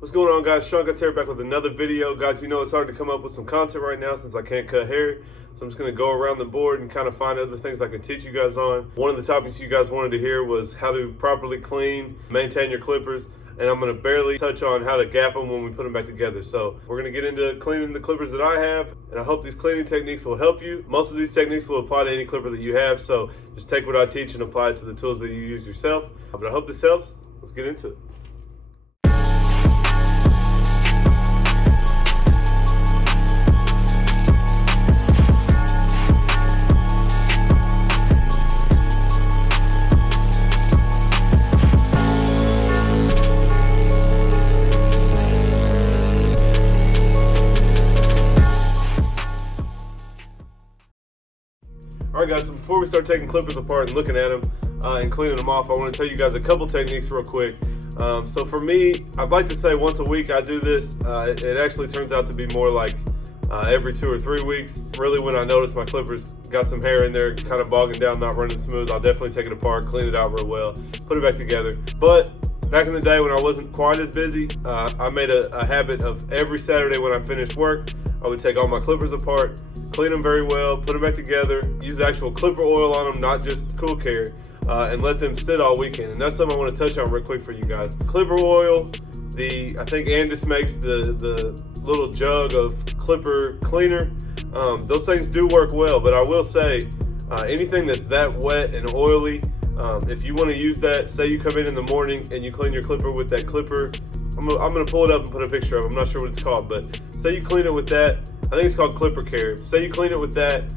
What's going on, guys? Seancutshair back with another video. Guys, you know it's hard to come up with some content right now since I can't cut hair. So I'm just going to go around the board and kind of find other things I can teach you guys on. One of the topics you guys wanted to hear was how to properly clean, maintain your clippers. And I'm going to barely touch on how to gap them when we put them back together. So we're going to get into cleaning the clippers that I have. And I hope these cleaning techniques will help you. Most of these techniques will apply to any clipper that you have. So just take what I teach and apply it to the tools that you use yourself. But I hope this helps. Let's get into it. Alright guys, so before we start taking clippers apart and looking at them and cleaning them off, I want to tell you guys a couple techniques real quick. So for me, I'd like to say once a week I do this. It actually turns out to be more like every 2 or 3 weeks. Really, when I notice my clippers got some hair in there kind of bogging down, not running smooth, I'll definitely take it apart, clean it out real well, put it back together. But back in the day when I wasn't quite as busy, I made a habit of every Saturday when I finished work, I would take all my clippers apart, clean them very well, put them back together, use actual clipper oil on them, not just Cool Care, and let them sit all weekend. And that's something I want to touch on real quick for you guys. Clipper oil, I think Andis makes the little jug of clipper cleaner. Those things do work well, but I will say anything that's that wet and oily, if you want to use that, say you come in the morning and you clean your clipper with that clipper, I'm gonna pull it up and put a picture of it. I'm not sure what it's called, but say you clean it with that. I think it's called Clipper Care. Say you clean it with that,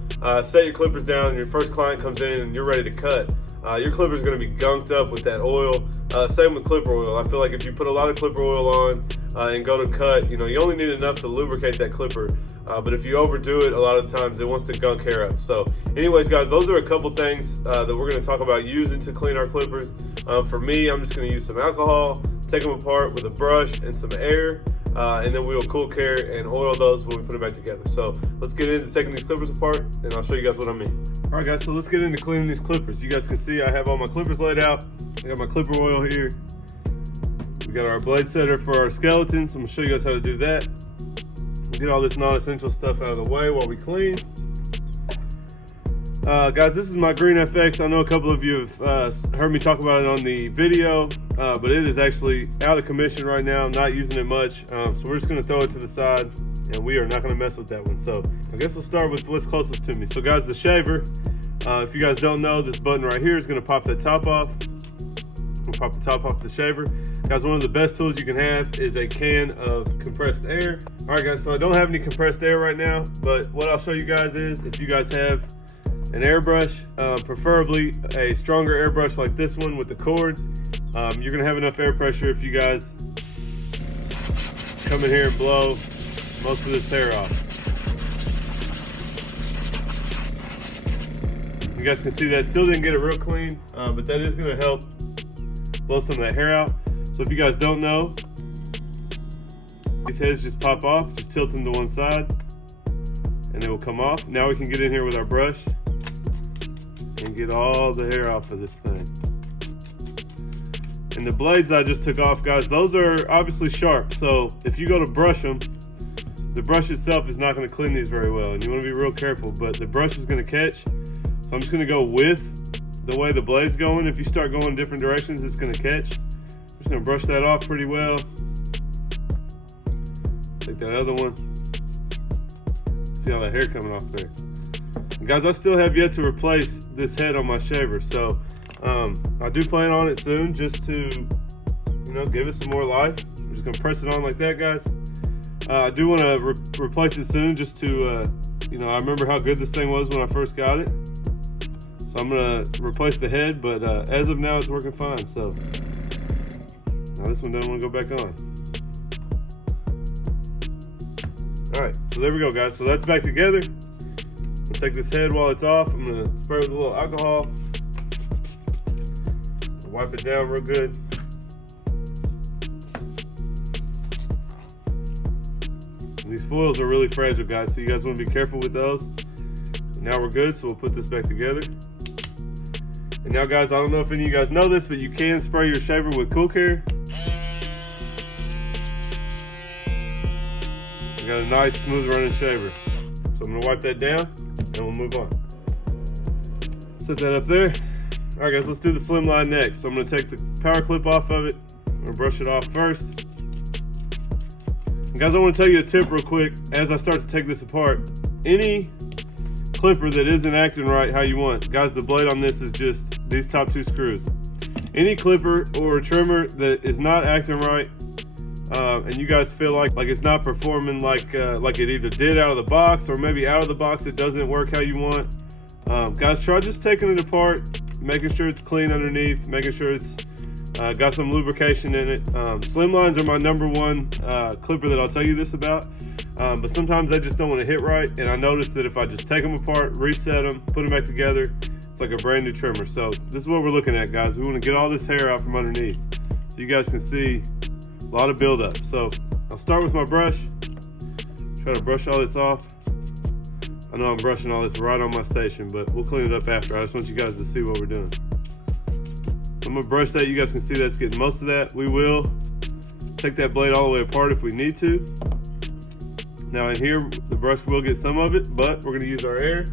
set your clippers down, and your first client comes in and you're ready to cut. Your clipper's gonna be gunked up with that oil. Same with clipper oil. I feel like if you put a lot of clipper oil on and go to cut, you only need enough to lubricate that clipper. But if you overdo it, a lot of times it wants to gunk hair up. So anyways, guys, those are a couple things that we're gonna talk about using to clean our clippers. For me, I'm just gonna use some alcohol, take them apart with a brush and some air, and then we will Cool Care and oil those when we put them back together. So let's get into taking these clippers apart and I'll show you guys what I mean. All right guys, so let's get into cleaning these clippers. You guys can see I have all my clippers laid out. I got my clipper oil here. We got our blade setter for our skeletons. I'm gonna show you guys how to do that. We'll get all this non-essential stuff out of the way while we clean. Guys, this is my Green FX. I know a couple of you have heard me talk about it on the video, but it is actually out of commission right now. I'm not using it much, so we're just gonna throw it to the side and we are not gonna mess with that one. So I guess we'll start with what's closest to me. So guys, the shaver, if you guys don't know, this button right here is gonna pop that top off. We'll pop the top off the shaver. Guys, one of the best tools you can have is a can of compressed air. All right guys, so I don't have any compressed air right now, but what I'll show you guys is if you guys have an airbrush, preferably a stronger airbrush like this one with the cord, you're gonna have enough air pressure if you guys come in here and blow most of this hair off. You guys can see that still didn't get it real clean, but that is gonna help blow some of that hair out. So if you guys don't know, these heads just pop off, just tilt them to one side and they will come off. Now we can get in here with our brush and get all the hair off of this thing. And the blades I just took off, guys, those are obviously sharp. So if you go to brush them, the brush itself is not going to clean these very well. And you want to be real careful, but the brush is going to catch. So I'm just going to go with the way the blade's going. If you start going different directions, it's going to catch. I'm just going to brush that off pretty well. Take that other one. See all that hair coming off there. And guys, I still have yet to replace this head on my shaver, so I do plan on it soon, just to give it some more life. I'm just gonna press it on like that, guys. I do want to replace it soon, just to I remember how good this thing was when I first got it, so I'm gonna replace the head. But as of now, it's working fine. So now this one doesn't want to go back on. All right, so there we go, guys. So that's back together. I'll take this head while it's off. I'm gonna spray with a little alcohol. Wipe it down real good. And these foils are really fragile, guys, so you guys want to be careful with those. And now we're good, so we'll put this back together. And now, guys, I don't know if any of you guys know this, but you can spray your shaver with Cool Care. got a nice smooth running shaver. So I'm gonna wipe that down and we'll move on. Set that up there. All right guys, let's do the Slimline next. So I'm gonna take the power clip off of it. I'm gonna brush it off first. And guys, I wanna tell you a tip real quick as I start to take this apart. Any clipper that isn't acting right how you want, guys, the blade on this is just these top 2 screws. Any clipper or trimmer that is not acting right, and you guys feel like it's not performing like it either did out of the box, or maybe out of the box it doesn't work how you want, guys, try just taking it apart, making sure it's clean underneath, making sure it's got some lubrication in it. Slimlines are my #1 clipper that I'll tell you this about, but sometimes they just don't want to hit right, and I noticed that if I just take them apart, reset them, put them back together, it's like a brand new trimmer. So this is what we're looking at, guys. We want to get all this hair out from underneath so you guys can see a lot of buildup. So I'll start with my brush, try to brush all this off. I know I'm brushing all this right on my station, but we'll clean it up after. I just want you guys to see what we're doing. So I'm gonna brush that. You guys can see that's getting most of that. We will take that blade all the way apart if we need to. Now in here, the brush will get some of it, but we're gonna use our air.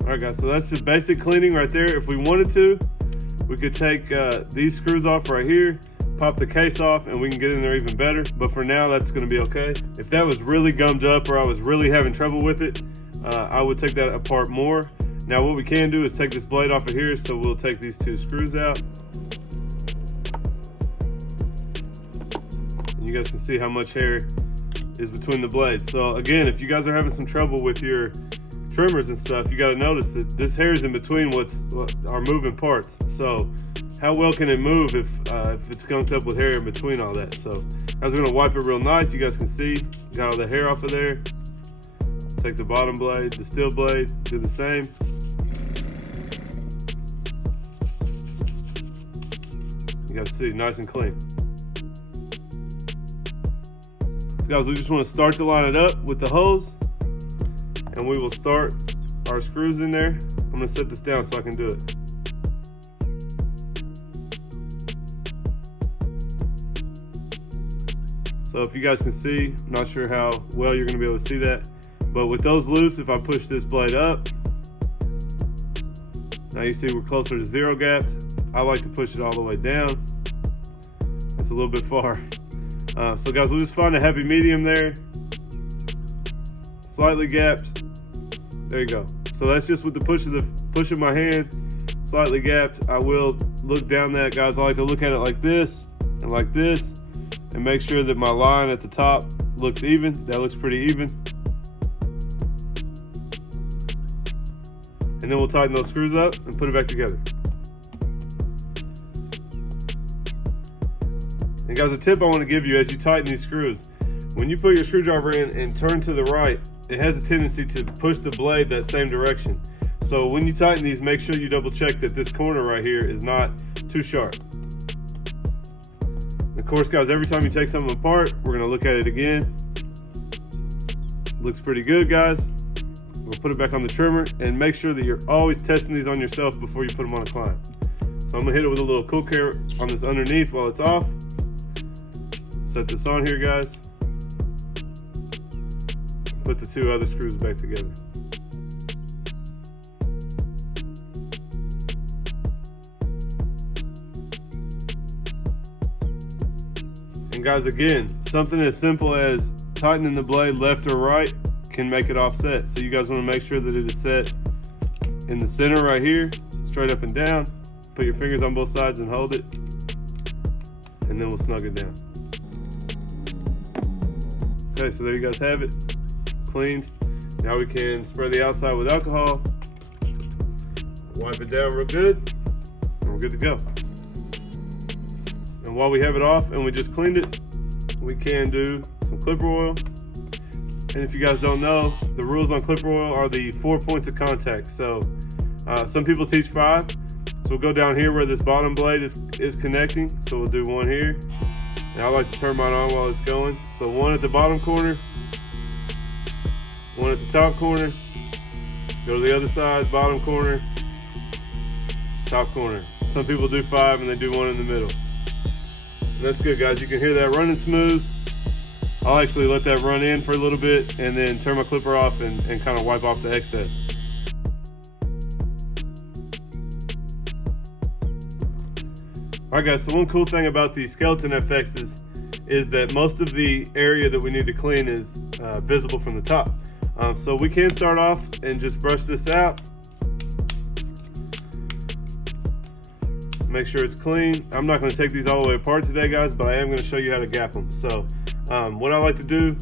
All right guys, so that's just basic cleaning right there. If we wanted to, we could take these screws off right here, pop the case off, and we can get in there even better. But for now, that's gonna be okay. If that was really gummed up or I was really having trouble with it, I would take that apart more. Now what we can do is take this blade off of here, so we'll take these 2 screws out. And you guys can see how much hair is between the blades. So again, if you guys are having some trouble with your trimmers and stuff, you got to notice that this hair is in between what are moving parts. So how well can it move if it's gunked up with hair in between all that? So guys, we're gonna wipe it real nice. You guys can see, got all the hair off of there. Take the bottom blade, the steel blade, do the same. You guys see, nice and clean. So guys, we just want to start to line it up with the hose, and we will start our screws in there. I'm gonna set this down so I can do it. So if you guys can see, I'm not sure how well you're gonna be able to see that, but with those loose, if I push this blade up, now you see we're closer to 0 gapped. I like to push it all the way down. It's a little bit far. So guys, we'll just find a happy medium there. Slightly gapped. There you go. So that's just with the push of my hand, slightly gapped. I will look down that, guys. I like to look at it like this and like this, and make sure that my line at the top looks even. That looks pretty even. And then we'll tighten those screws up and put it back together. And guys, a tip I want to give you as you tighten these screws, when you put your screwdriver in and turn to the right, it has a tendency to push the blade that same direction. So when you tighten these, make sure you double check that this corner right here is not too sharp. And of course, guys, every time you take something apart, we're gonna look at it again. Looks pretty good, guys. We'll put it back on the trimmer, and make sure that you're always testing these on yourself before you put them on a client. So I'm gonna hit it with a little cool care on this underneath while it's off. Set this on here, guys. Put the 2 other screws back together. And guys, again, something as simple as tightening the blade left or right can make it offset. So you guys want to make sure that it is set in the center right here, straight up and down. Put your fingers on both sides and hold it, and then we'll snug it down. Okay, so there you guys have it, cleaned. Now we can spray the outside with alcohol, wipe it down real good, and we're good to go. And while we have it off and we just cleaned it, we can do some clipper oil. And if you guys don't know, the rules on clipper oil are the 4 points of contact. So some people teach 5. So we'll go down here where this bottom blade is connecting. So we'll do 1 here. And I like to turn mine on while it's going. So 1 at the bottom corner, 1 at the top corner, go to the other side, bottom corner, top corner. Some people do 5 and they do 1 in the middle. And that's good, guys. You can hear that running smooth. I'll actually let that run in for a little bit and then turn my clipper off and kind of wipe off the excess. Alright guys, so one cool thing about these skeleton FXs is that most of the area that we need to clean is visible from the top. So we can start off and just brush this out. Make sure it's clean. I'm not going to take these all the way apart today, guys, but I am going to show you how to gap them. So what I like to do,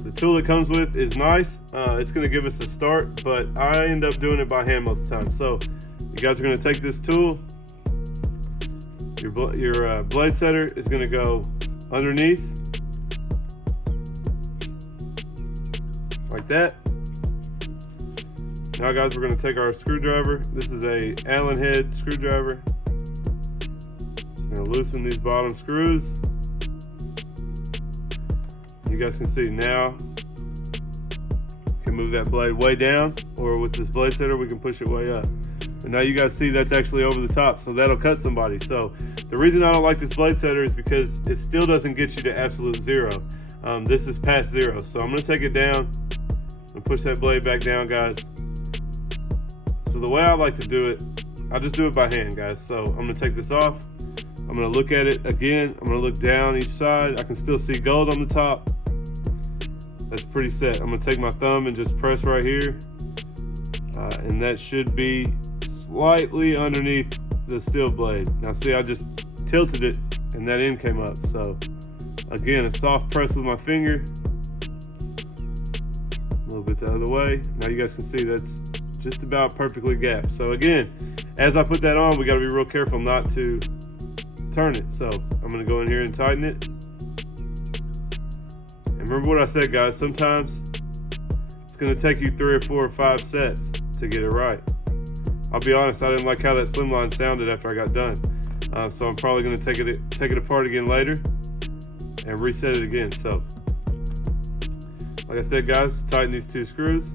the tool it comes with is nice. It's going to give us a start, but I end up doing it by hand most of the time. So you guys are going to take this tool. Your blade setter is going to go underneath like that. Now guys, we're going to take our screwdriver. This is a Allen head screwdriver. I'm going to loosen these bottom screws. You guys can see now you can move that blade way down, or with this blade setter we can push it way up. And now you guys see that's actually over the top, so that'll cut somebody. So the reason I don't like this blade setter is because it still doesn't get you to absolute zero. This is past zero, so I'm going to take it down and push that blade back down, guys. So the way I like to do it, I just do it by hand, guys. So I'm going to take this off. I'm going to look at it again. I'm going to look down each side. I can still see gold on the top. That's pretty set. I'm going to take my thumb and just press right here, and that should be slightly underneath the steel blade. Now see, I just tilted it and that end came up. So again, a soft press with my finger, a little bit the other way. Now you guys can see that's just about perfectly gapped. So again, as I put that on, we got to be real careful not to turn it. So I'm going to go in here and tighten it. And remember what I said, guys, sometimes it's going to take you 3 or 4 or 5 sets to get it right. I'll be honest, I didn't like how that slimline sounded after I got done. So I'm probably going to take it apart again later and reset it again. So like I said, guys, tighten these 2 screws.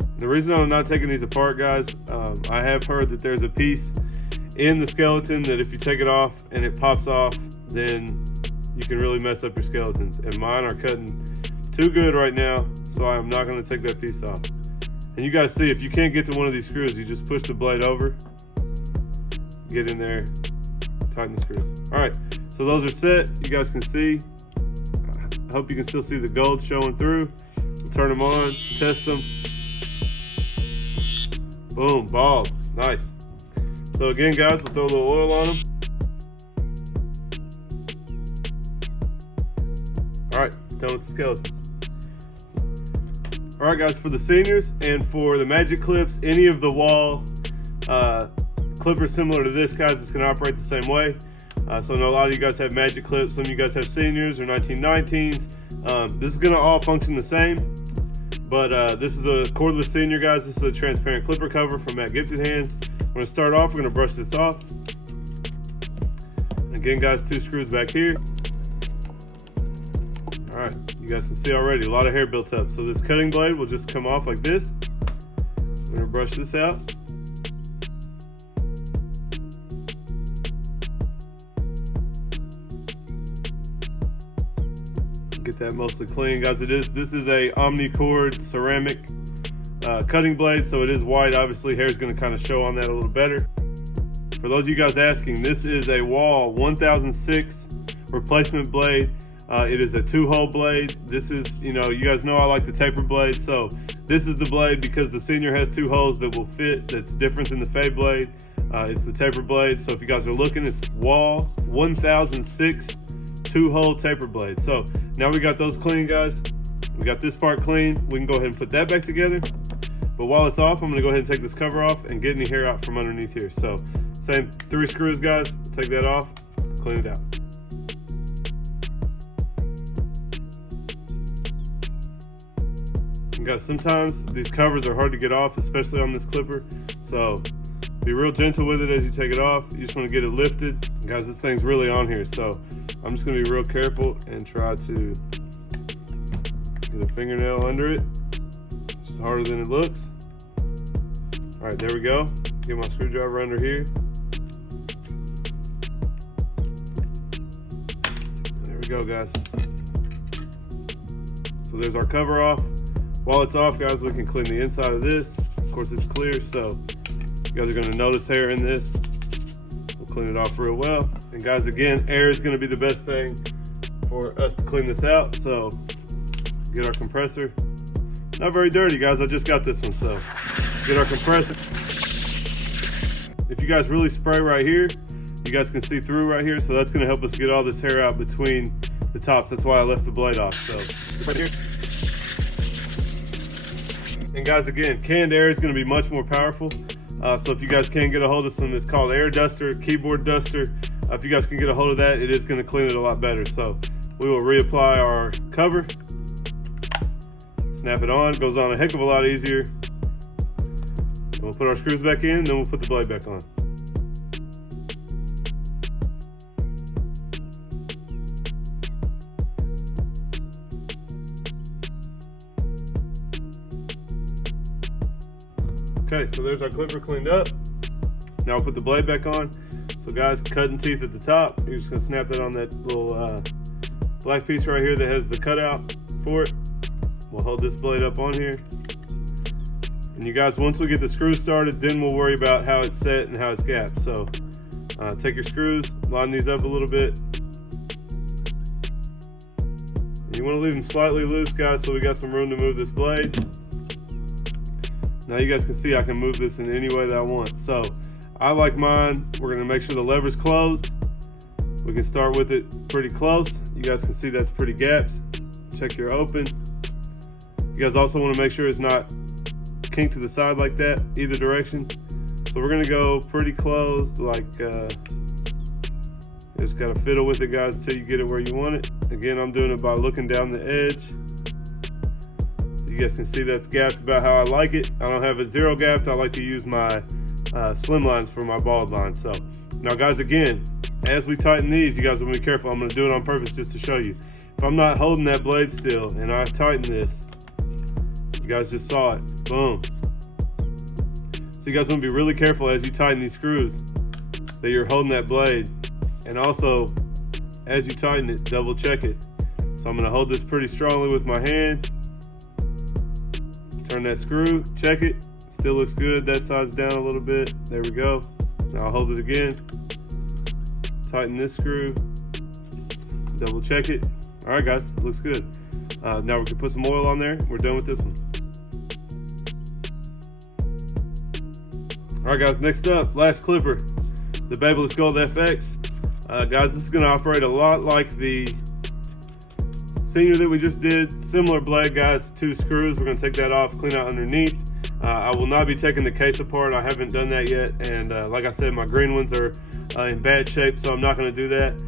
And the reason I'm not taking these apart, guys, I have heard that there's a piece in the skeleton that if you take it off and it pops off, then you can really mess up your skeletons. And mine are cutting too good right now, so I am not going to take that piece off. And you guys see, if you can't get to one of these screws, you just push the blade over, get in there, tighten the screws. All right, so those are set. You guys can see. I hope you can still see the gold showing through. We'll turn them on, test them. Boom, bald, nice. So again, guys, we'll throw a little oil on them. All right, done with the skeletons. All right, guys, for the seniors and for the magic clips, any of the Wahl clippers similar to this, guys, it's going to operate the same way. So I know a lot of you guys have magic clips, some of you guys have seniors or 1919s. This is going to all function the same, but this is a cordless senior, guys. This is a transparent clipper cover from Matt Gifted Hands. We're going to start off, we're going to brush this off. Again, guys, 2 screws back here. All right, you guys can see already a lot of hair built up. So this cutting blade will just come off like this. I'm going to brush this out. Get that mostly clean, guys. This is a Omnicord ceramic cutting blade, so it is white. Obviously, hair is going to kind of show on that a little better. For those of you guys asking, this is a Wahl 1006 replacement blade. It is a 2-hole blade. This is, you guys know I like the taper blade, so this is the blade because the senior has 2 holes that will fit, that's different than the fade blade. It's the taper blade. So if you guys are looking, it's Wahl 1006 2-hole taper blade. So now we got those clean, guys. We got this part clean. We can go ahead and put that back together. But while it's off, I'm gonna go ahead and take this cover off and get any hair out from underneath here. So same 3 screws, guys. Take that off, clean it out. And guys, sometimes these covers are hard to get off, especially on this clipper. So be real gentle with it as you take it off. You just want to get it lifted. And guys, this thing's really on here, so I'm just gonna be real careful and try to get a fingernail under it. It's harder than it looks. All right, there we go. Get my screwdriver under here. go, guys. So there's our cover off. While it's off, guys, we can clean the inside of this. Of course, it's clear, so you guys are gonna notice hair in this. We'll clean it off real well. And guys, again, air is gonna be the best thing for us to clean this out. So get our compressor. Not very dirty, guys. I just got this one, so get our compressor. If you guys really spray right here, you guys can see through right here, so that's gonna help us get all this hair out between the tops. That's why I left the blade off. So right here. And guys, again, canned air is gonna be much more powerful. So if you guys can get a hold of some, it's called air duster, keyboard duster. If you guys can get a hold of that, it is gonna clean it a lot better. So we will reapply our cover, snap it on, goes on a heck of a lot easier. And we'll put our screws back in, then we'll put the blade back on. Okay, so there's our clipper cleaned up. Now we'll put the blade back on. So guys, cutting teeth at the top. You're just gonna snap that on that little black piece right here that has the cutout for it. We'll hold this blade up on here. And you guys, once we get the screws started, then we'll worry about how it's set and how it's gapped. So take your screws, line these up a little bit. And you wanna leave them slightly loose, guys, so we got some room to move this blade. Now you guys can see I can move this in any way that I want. So I like mine, we're gonna make sure the lever's closed. We can start with it pretty close. You guys can see that's pretty gapped. Check your open. You guys also wanna make sure it's not kinked to the side like that, either direction. So we're gonna go pretty close, like, you just gotta fiddle with it, guys, until you get it where you want it. Again, I'm doing it by looking down the edge. You guys can see that's gapped about how I like it. I don't have it zero gapped. I like to use my slim lines for my bald line. So now, guys, again, as we tighten these, you guys will be careful. I'm going to do it on purpose just to show you. If I'm not holding that blade still and I tighten this, you guys just saw it. Boom. So you guys want to be really careful as you tighten these screws that you're holding that blade. And also, as you tighten it, double check it. So I'm going to hold this pretty strongly with my hand. Turn that screw, check it, still looks good. That side's down a little bit. There we go. Now I'll hold it again. Tighten this screw, double check it. All right, guys, looks good. Now we can put some oil on there. We're done with this one. All right, guys, next up, last clipper, the Babyliss Gold FX. Guys, this is gonna operate a lot like the Senior that we just did. Similar blade, guys, 2 screws. We're gonna take that off, clean out underneath. I will not be taking the case apart. I haven't done that yet. And like I said, my green ones are in bad shape, so I'm not gonna do that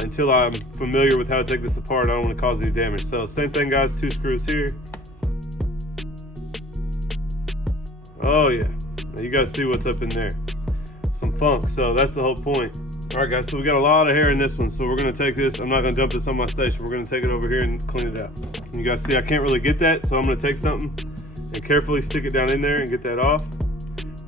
until I'm familiar with how to take this apart. I don't wanna cause any damage. So same thing, guys, 2 screws here. Oh yeah, now you guys see what's up in there. Some funk, so that's the whole point. All right, guys, so we got a lot of hair in this one, so we're gonna take this. I'm not gonna dump this on my station. We're gonna take it over here and clean it out. And you guys see I can't really get that, so I'm gonna take something and carefully stick it down in there and get that off.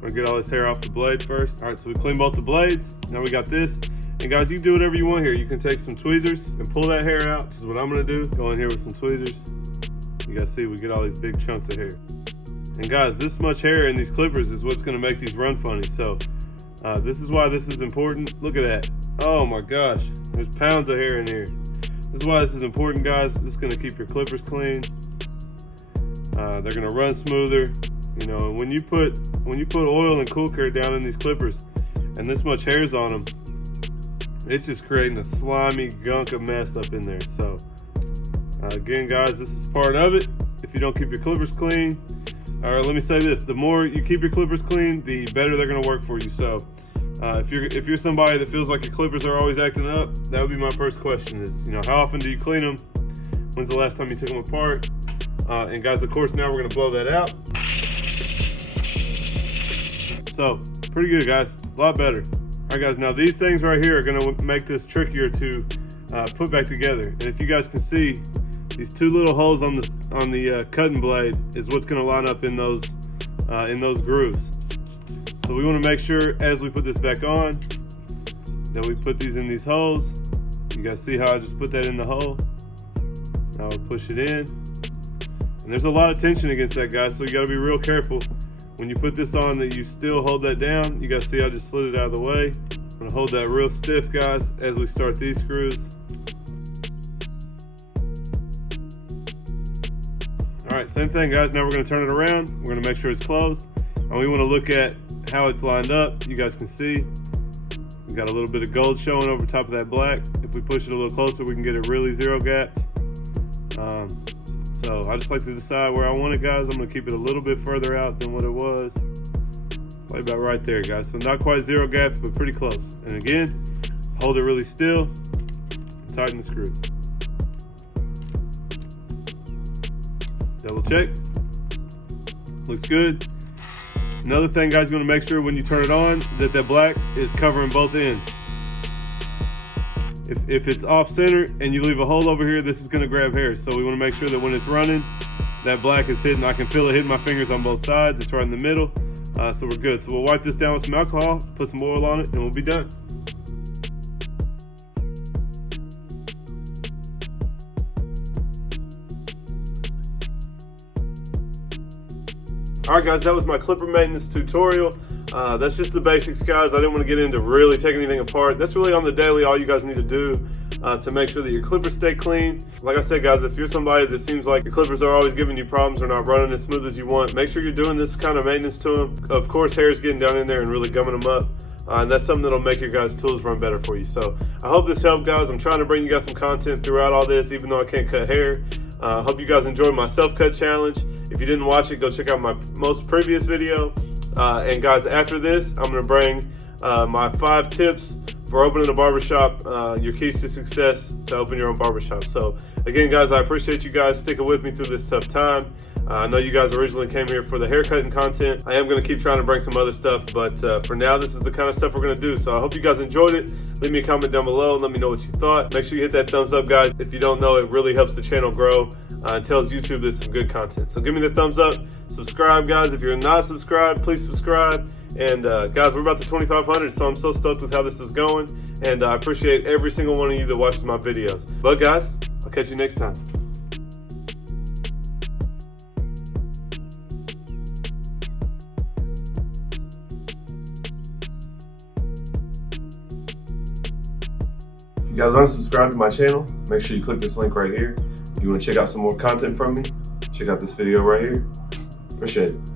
We're gonna get all this hair off the blade first. All right, so we clean both the blades. Now we got this. And guys, you can do whatever you want here. You can take some tweezers and pull that hair out, which is what I'm gonna do. Go in here with some tweezers. You guys see we get all these big chunks of hair. And guys, this much hair in these clippers is what's gonna make these run funny. So this is why this is important. Look at that. Oh my gosh, there's pounds of hair in here. This is why this is important, guys. This is gonna keep your clippers clean. They're gonna run smoother. You know, when you put oil and cool care down in these clippers and this much hair's on them, it's just creating a slimy gunk of mess up in there. So again, guys, this is part of it. If you don't keep your clippers clean, or let me say this, the more you keep your clippers clean, the better they're gonna work for you. So if you're somebody that feels like your clippers are always acting up, that would be my first question is, you know, how often do you clean them? When's the last time you took them apart? And guys, of course, now we're gonna blow that out. So pretty good, guys, a lot better. All right, guys, now these things right here are gonna make this trickier to put back together. And if you guys can see, these 2 little holes on the cutting blade is what's gonna line up in those grooves. So we wanna make sure as we put this back on that we put these in these holes. You guys see how I just put that in the hole? Now I'll push it in. And there's a lot of tension against that, guys, so you gotta be real careful. When you put this on, that you still hold that down. You guys see I just slid it out of the way. I'm gonna hold that real stiff, guys, as we start these screws. All right, same thing, guys. Now we're gonna turn it around. We're gonna make sure it's closed. And we wanna look at how it's lined up. You guys can see we got a little bit of gold showing over top of that black. If we push it a little closer, we can get it really zero gapped. So I just like to decide where I want it, guys. I'm gonna keep it a little bit further out than what it was. Probably about right there, guys. So not quite zero gaps, but pretty close. And again, hold it really still and tighten the screws. Double check. Looks good. Another thing, guys, you wanna make sure when you turn it on that that black is covering both ends. If it's off center and you leave a hole over here, this is gonna grab hairs. So we wanna make sure that when it's running, that black is hitting. I can feel it hitting my fingers on both sides. It's right in the middle, so we're good. So we'll wipe this down with some alcohol, put some oil on it, and we'll be done. All right, guys, that was my clipper maintenance tutorial. That's just the basics, guys. I didn't want to get into really taking anything apart. That's really on the daily, all you guys need to do to make sure that your clippers stay clean. Like I said, guys, if you're somebody that seems like your clippers are always giving you problems or not running as smooth as you want, make sure you're doing this kind of maintenance to them. Of course, hair is getting down in there and really gumming them up. And that's something that'll make your guys' tools run better for you. So I hope this helped, guys. I'm trying to bring you guys some content throughout all this, even though I can't cut hair. Hope you guys enjoyed my self-cut challenge. If you didn't watch it, go check out my most previous video. And guys, after this, I'm gonna bring my 5 tips for opening a barbershop, your keys to success to open your own barbershop. So again, guys, I appreciate you guys sticking with me through this tough time. I know you guys originally came here for the haircutting content. I am gonna keep trying to bring some other stuff, but for now, this is the kind of stuff we're gonna do. So I hope you guys enjoyed it. Leave me a comment down below and let me know what you thought. Make sure you hit that thumbs up, guys. If you don't know, it really helps the channel grow and tells YouTube there's some good content. So give me the thumbs up, subscribe, guys. If you're not subscribed, please subscribe. And guys, we're about to 2,500, so I'm so stoked with how this is going. And I appreciate every single one of you that watches my videos. But guys, I'll catch you next time. If you guys aren't subscribed to my channel, make sure you click this link right here. If you want to check out some more content from me, check out this video right here. Appreciate it.